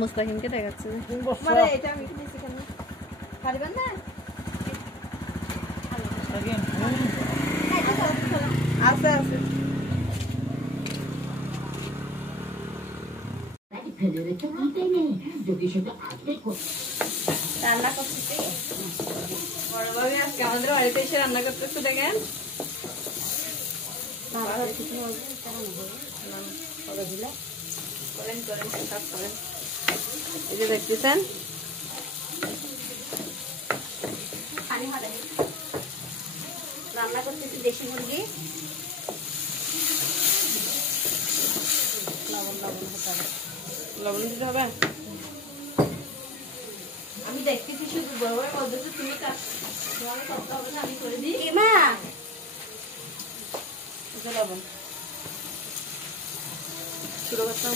মুস্তাকিমকে দেখাচ্ছে মানে এটা আমি দিছি কেন পারবেন না মুস্তাকিম আছে আছে রান্না করতেছি বড় ভাবি আজকে আমাদের বাড়িতে এসে রান্না করতেছে দেখেন করেন সব করেন এই যে দেখতেছেন রান্না করতেছি দেশি মুরগি লবণ দিতে হবে আমি দেখতেছি শুধু বড় বলতেছে তুমি তোমার করতে হবে না আমি করে দিই মা লবণ শুরু করতাম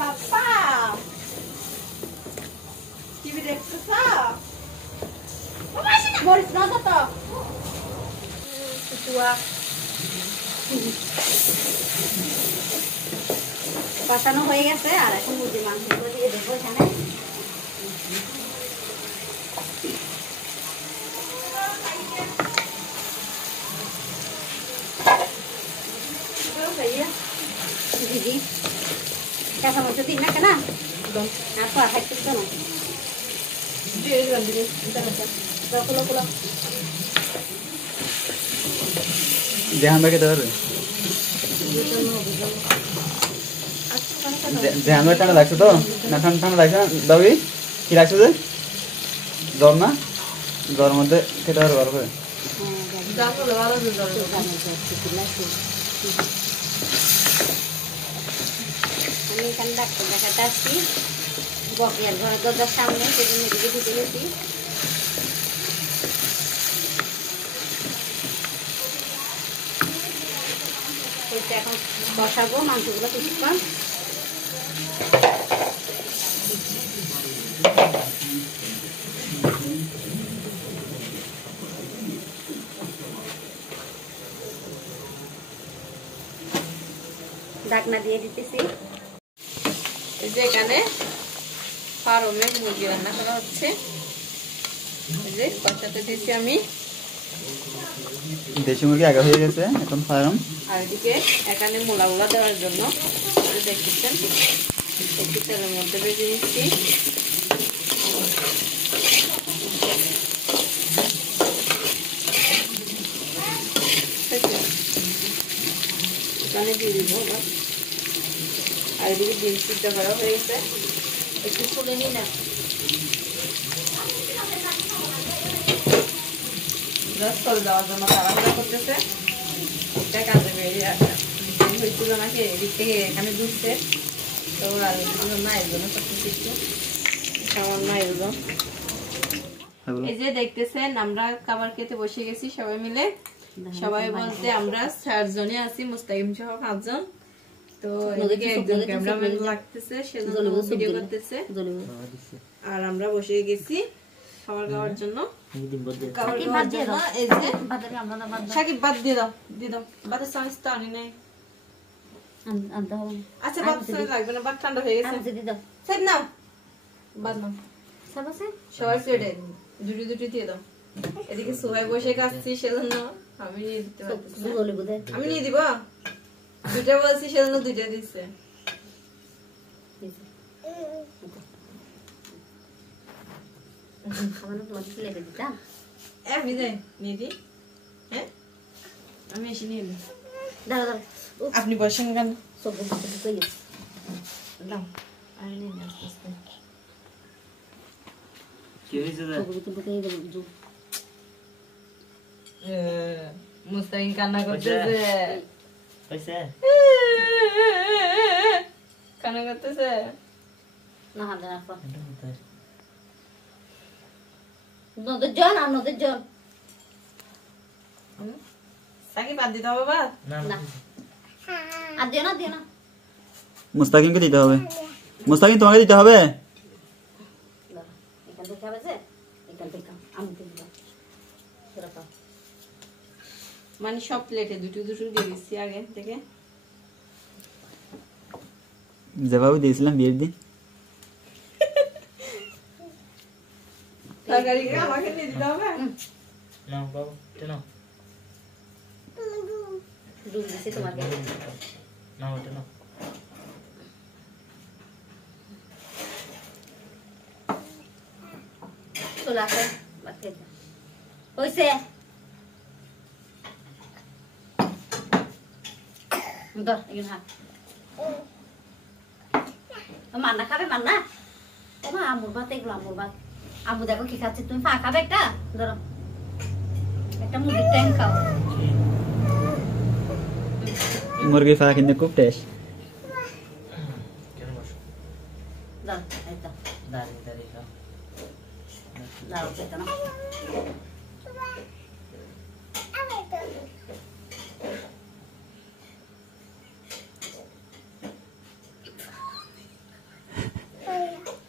বাপ্পা টিভি দেখতেছ বলিস না তো কষানো হয়ে গেছে আর এখন মুরগির মাংস দিয়ে দেবো এখানে দিদি কাঁচা মরিচ দিন না কেন আপা খাইতে কেন দেহান ভাই খেতে পারবে দেহান ভাই ঠান্ডা লাগছে তো না ঠান্ডা লাগছে না দাবি কি লাগছে যে জ্বর না জ্বর মধ্যে খেতে পারবে ভালো করে আমি এখানে ডাক্তার দেখাতে আসছি বকেয়ার ঘরের দরজার সামনে সেজন্য এদিকে ঢুকে গেছি এখন বসাবো মাংসগুলো কিছুক্ষণ ঢাকনা দিয়ে দিতেছি এই যে এখানে ফার্মে মুরগি রান্না করা হচ্ছে এই যে কষাতে দিচ্ছি আমি দেশি মুরগি আগে হয়ে গেছে এখন ফার্ম আর এদিকে এখানে মোলাগুলা দেওয়ার জন্য দেখতেছেন একটু তেলের মধ্যে ভেজে নিচ্ছি এখানে দিয়ে দিব আর এদিকে ডিম সিদ্ধ করা হয়ে গেছে একটু খুলে নিই না করে দেওয়ার জন্য তাড়াহুড়া করতেছে একটা কাজে বেরিয়ে হয়েছিল নাকি এদিক থেকে এখানে ঢুকছে তো আর মায়ের জন্য সবকিছু একটু সামান্য এগুলো এই যে দেখতেছেন আমরা খাবার খেতে বসে গেছি সবাই মিলে সবাই বলতে আমরা 4 জনই আছি মুস্তাকিম সহ 5 জন তো এদিকে একজন ক্যামেরাম্যান লাগতেছে সেজন্য ভিডিও করতেছে আর আমরা বসে গেছি খাবার খাওয়ার জন্য সাকিব বাদ দিয়ে দাও বাদের চামচ তো আনি নাই আচ্ছা বাদ লাগবে না বাদ ঠান্ডা হয়ে গেছে সাইড নাও বাদ নাও সবার প্লেটে দুটি দিয়ে দাও এদিকে সবাই বসে খাচ্ছি সেজন্য আমি নিয়ে দিতে পারতেছি আমি নিয়ে দিব দুটা বলছি সেজন্য দুইটা দিচ্ছে আমি যাই নিয়ে দিই হ্যাঁ আমি এসে নিয়ে নিই আপনি বসেন কেন দাও আমি নিয়ে নিই আস্তে আস্তে কি হয়েছে মুস্তাকিম কান্না করতেছে কান্না করতেছে না হাতে রাখো নদের জন আর নদের জন সাকিব বাদ দিতে হবে বাদ না আর দিও না মুস্তাকিমকে দিতে হবে মুস্তাকিম তোমাকে দিতে হবে এখান থেকে হবে যে এখান থেকে আমি দিব মানে সব প্লেটে দুটো দিয়ে দিচ্ছি আগে থেকে যেভাবে দিয়েছিলাম বিয়ের দিন। তরকারি আমাকে নিয়ে দিতে হবে। নাও বাবু নাও দুধ দিছি তোমাকে। নাও এটা নাও চলে আসে ভাত খেতে হয়েছে। ধর এখানে হাত মান্না খাবে মান্না তোমার আমুর ভাত এগুলো আমুর ভাত। আমু দেখো কি খাচ্ছে তুমি পা খাবে একটা ধরো একটা মুরগির ট্যাং খাও। মুরগির ফা কিন্তু খুব টেস্ট। কেন বসো দাও এই তো দাঁড়িয়ে দাঁড়িয়ে খাও দাও খেতে না।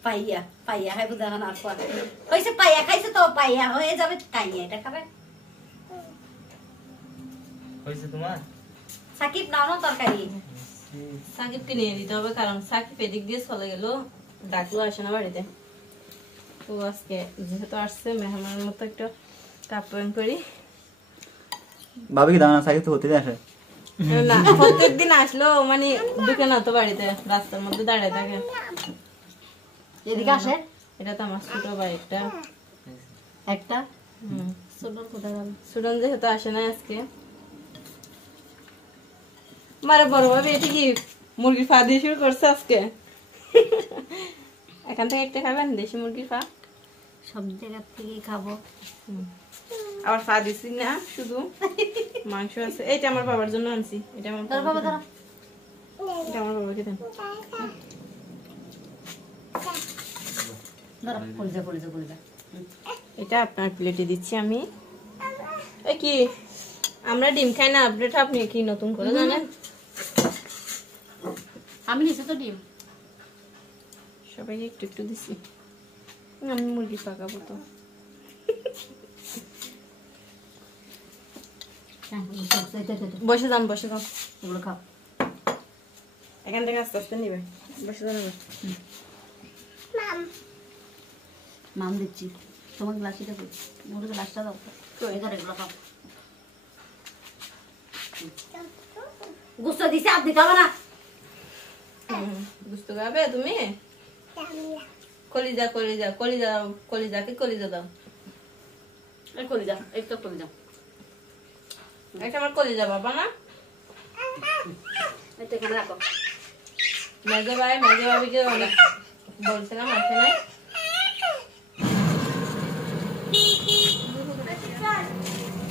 পাইয়া পাইয়া খাইব দেখো না আর হয়েছে পাইয়া খাইছে তো পাইয়া হয়ে যাবে কাইয়া এটা খাবে। হয়েছে তোমার সাকিব নাও না তরকারি। সাকিবকে নিয়ে দিতে হবে কারণ সাকিব এদিক দিয়ে চলে গেল, ডাকলো আসে না বাড়িতে। তো আজকে যেহেতু আসছে মেহমানের মতো একটু কাপড় করি। ভাবি কি দাও না সাইকেল তো হতে আসে। না প্রত্যেকদিন আসলো মানে ঢুকে না তো বাড়িতে, রাস্তার মধ্যে দাঁড়িয়ে থাকে। এদিকে আসে এটা তো আমার ছোট ভাই একটা। একটা সুন্দর কোথায় গেল সুডন যেহেতু আসে না আজকে। মারে বড় ভাবে এটা কি মুরগির ফা দিয়ে শুরু করছে আজকে। এখান থেকে একটা খাবেন দেশি মুরগির ফা। সব জায়গা থেকে খাবো। আবার ফা দিছি না শুধু মাংস আছে। এইটা আমার বাবার জন্য আনছি। এটা আমার ধরো বাবা ধরো এটা আমার বাবাকে দেন। ধরো পড়ে যা পড়ে যা। এটা আপনার প্লেটে দিচ্ছি আমি। এই কি আমরা ডিম খাই না, আপডেট আপনি কি নতুন করে জানেন? আমি নিচে তো ডিম সবাইকে একটু একটু দিছি। আমি মুরগি পাকাবো তো। বসে যান বসে যান, এগুলো খাও। এখান থেকে আস্তে আস্তে নিবে। বসে যান এবার। মাম দিচ্ছি তোমার গ্লাসটা দাও, মোর গ্লাসটা দাও। এই ধর এগুলো খাও। গুস্তা দিছে আর দিতে হবে না। বুঝতে পারবে তুমি? কলিজা কলিজা কলিজা কলিজাকে কলিজা দাও। এই করে যা একটু করে যা। একটা আমার কলিজা বাবা না। এটা এখানে রাখো। মেজো ভাই মেজো ভাবিকে অনেক বলছিলাম আসে নাই।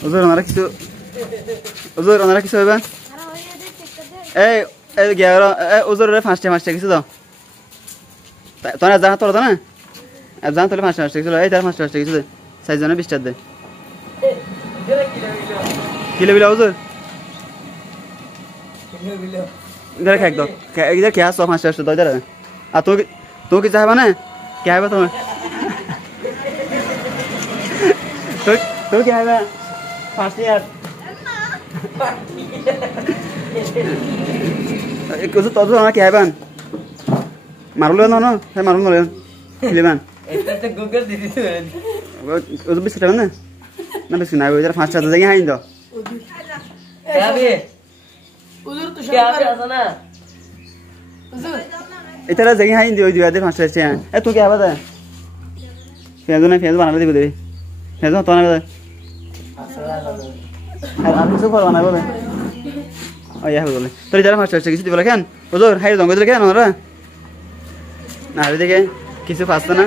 ওজোর ওনারা কিছু হইবা। এই এই গিয়া ওজোরে ফাঁসটা কিছু দাও। তোরা যা তোরা না জান তোলে ফাঁসটা কিছু এই তার ফাঁসটা কিছু দে। সাইজ জনে 20 টা দে। কিলো বিলা ওজোর इधर खेक दो इधर क्या 100-500 दो इधर। आ तू की चाहबा ना क्या है तुम्हें तो क्या है 5 यार कुछ तो ना क्या है बन मारो लो ना है मारो लो ले बन এটা তো গুগল দিদি उस भी सेट ना ना बस ना इधर 5 तो देंगे हां दो যাবে উজুর তো কে আবে আসো না উজুর इधर देंगे हां दो दे 5 से ए तू क्या बता फेज बना दे दे फेज तो ना আর কিছু করবা না বলে ও ইয়া বলে তোর যারা মাস্টার কিছু দিবলা কেন ওজোর হাই দঙ্গ দিলে কেন ওরা না আর দিকে কিছু পাস্তা না